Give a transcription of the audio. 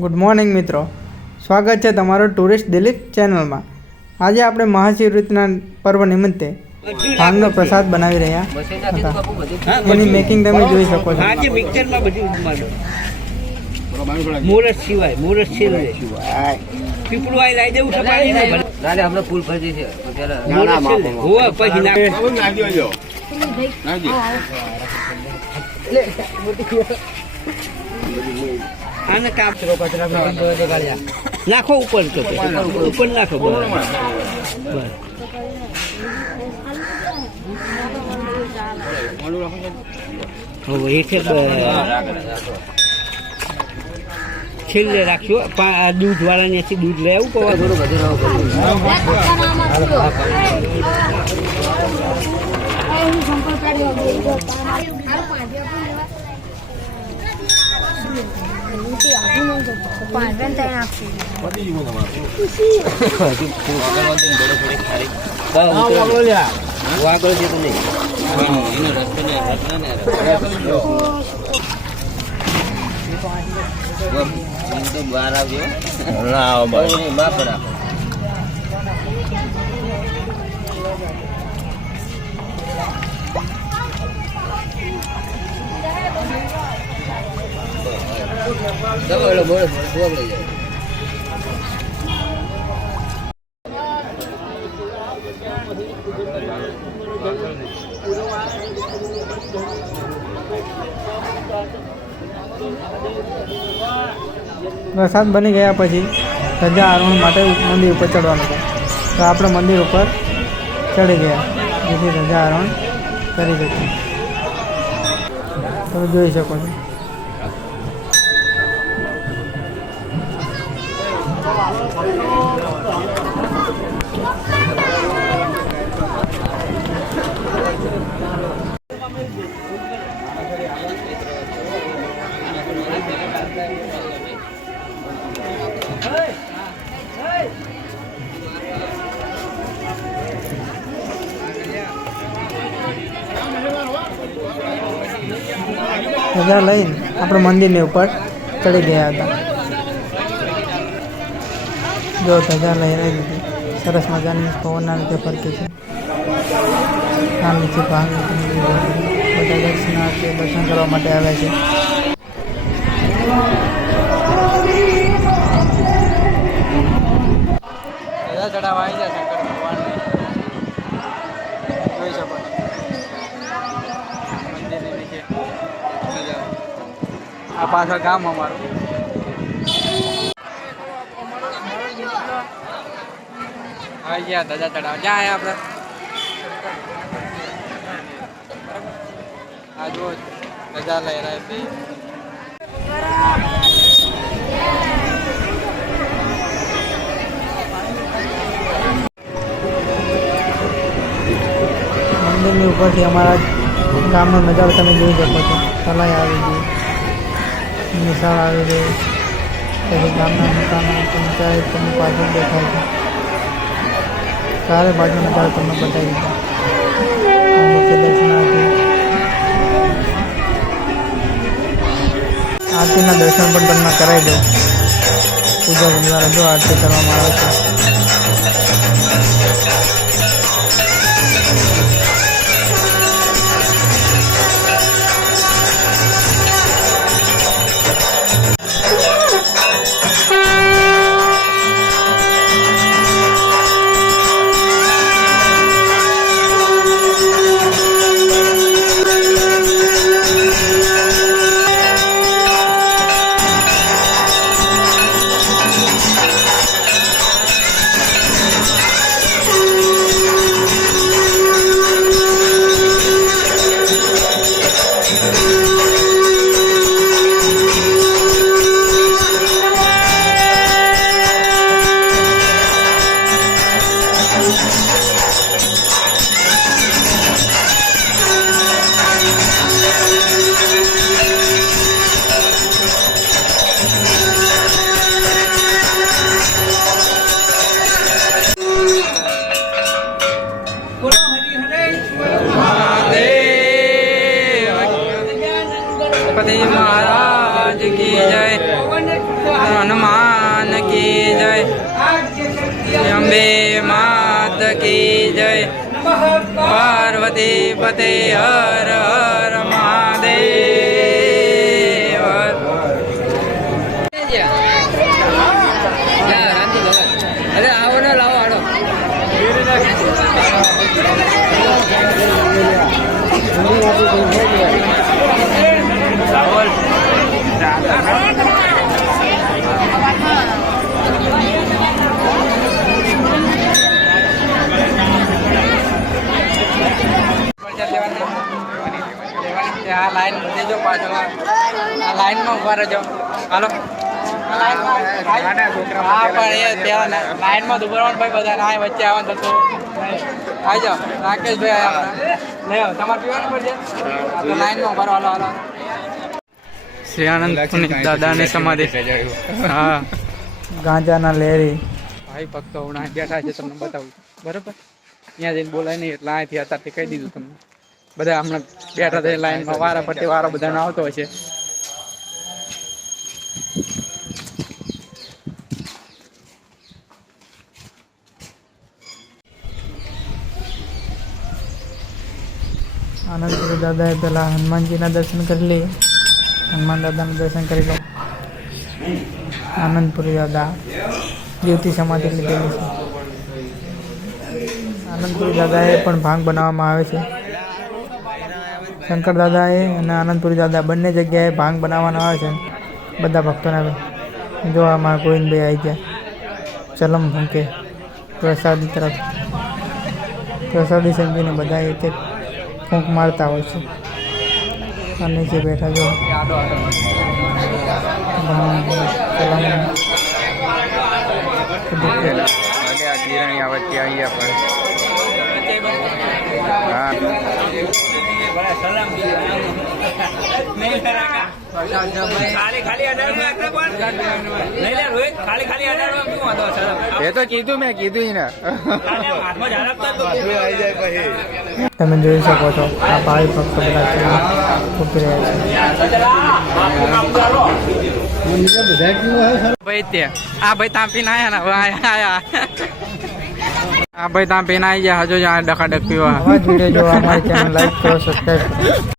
Good morning મિત્રો. સ્વાગત છે તમારું ટુરિસ્ટ દિલીપ ચેનલમાં. આજે આપણે મહાશિવરાત્રિના પર્વ નિમિત્તે ભાંગનો પ્રસાદ બનાવી રહ્યા હતા. એની મેકિંગ તમે જોઈ શકો છો. આજે મિક્સરમાં બધું મુરત સિવાય મુરત સિવાય પીપળું આઈ લાઈ દેવું સપાડી ને. ભલે. નાને ફૂલ ભરી છે. પેલા મુરત સિવાય. હોવે, પછી નાખ. આને કાપ નાખો ઉપર તો. ઉપર નાખો બસ. હવે બ- છેલ્લે રાખ્યો દૂધ વાળા ને દૂધ લઈ બધું રહો વાગળ છે તો નહીં એનો રસ્તો ને રસ્તો ને તો બહાર આવજો ના બાપ રાખો બોલો પ્રસાદ બની ગયા પછી ધજા આરોહણ માટે મંદિર ઉપર ચડવાનું છે. તો આપણે મંદિર ઉપર ચડી ગયા. જેથી ધજા આરોહણ કરી શકીએ. તમે જોઈ શકો છો. ધજા લઈને આપણે મંદિરની ઉપર ચડી ગયા હતા. જો ધજા લહેરાઈ દીધી સરસ મજાની પવનના રીતે ફરતી છે. આ નીચે ભાગ બધા દર્શનાર્થીઓ દર્શન કરવા માટે આવે છે ધજા ચડાવવા આવી આ પાછળ ગામ અમારું. આવી ગયા ધજા ચડાવવા જ્યાં આપણે. આ જુઓ ધજા રહ્યા છે. મંદિરની ઉપરથી અમારા ગામનો નજારો તમે જોઈ શકો છો. તલાઈ આવી ગઈ, નિશાળ આવી ગઈ. પછી ગામના મકાનો, પંચાયત તમને પાછળ દેખાય છે. ચારે બાજુ નજારો તમને બતાવી દીધો આરતીના દર્શન પણ તમને કરાવી દઉં. પૂજા જો આરતી કરવામાં આવે છે. અંબે માત કી જય. પાર્વતી પતે હર હર મહાદેવ. અરે આવો ને લાવો આડો Thank. ઊભા રહેજો હાલો. હા પણ એ ત્યાં લાઈનમાં ઊભા ભાઈ બધા ના વચ્ચે આવવાનું તો આવી જાઓ. રાકેશભાઈ લે તમારે પીવાનું પડશે? લાઈનમાં ઊભા હાલો હાલો. શ્રી આનંદ દાદાની સમાધિ. હા. ગાંજાના લેરી. ભાઈ ભક્તો હમણાં બેઠા છે તમને બતાવું. બરોબર? ત્યાં જઈને બોલાય નહીં એટલે અહીંથી અત્યારથી કહી દીધું તમને. બધા હમણાં બેઠા થઈ લાઈનમાં વારા ફરતી વારો બધાનો આવતો હોય છે. આનંદપુરી દાદાએ પહેલાં હનુમાનજીના દર્શન કરી લઈએ. હનુમાન દાદાના દર્શન કરી લો. આનંદપુરી દાદા જ્યોતિ સમાધિ લીધેલી છે. આનંદપુરી દાદાએ પણ ભાંગ બનાવવામાં આવે છે. શંકર દાદાએ અને આનંદપુરી દાદા બંને જગ્યાએ ભાંગ બનાવવાના આવે છે. બધા ભક્તોને જો આમાં ગોવિંદભાઈ આવી ગયા. ચલમ ભૂંકે. પ્રસાદી તરફ. પ્રસાદી સમજીને બધા એક એક ફૂંક મારતા હોય છે. અને નીચે બેઠા જો. ચલમ આવે ત્યાં અહીંયા પણ હા ખાલી ખાલી અઢારમાં આખરે પણ? નહીં લે રોહિત ખાલી ખાલી અઢારમાં શું વાંધો છે? એ તો કીધું મેં કીધું ને તમે જોઈ શકો છો આ ભાઈ ભક્ત બધા છે ઊભી રહ્યા છે. ભાઈ તે આ ભાઈ ત્યાં પીને આયા ને હવે આયા આ ભાઈ ત્યાં પીને આવી ગયા હજુ જ આ ડખા ડખ પીવા. જોવા અમારી ચેનલ લાઈક કરો સબસ્ક્રાઈબ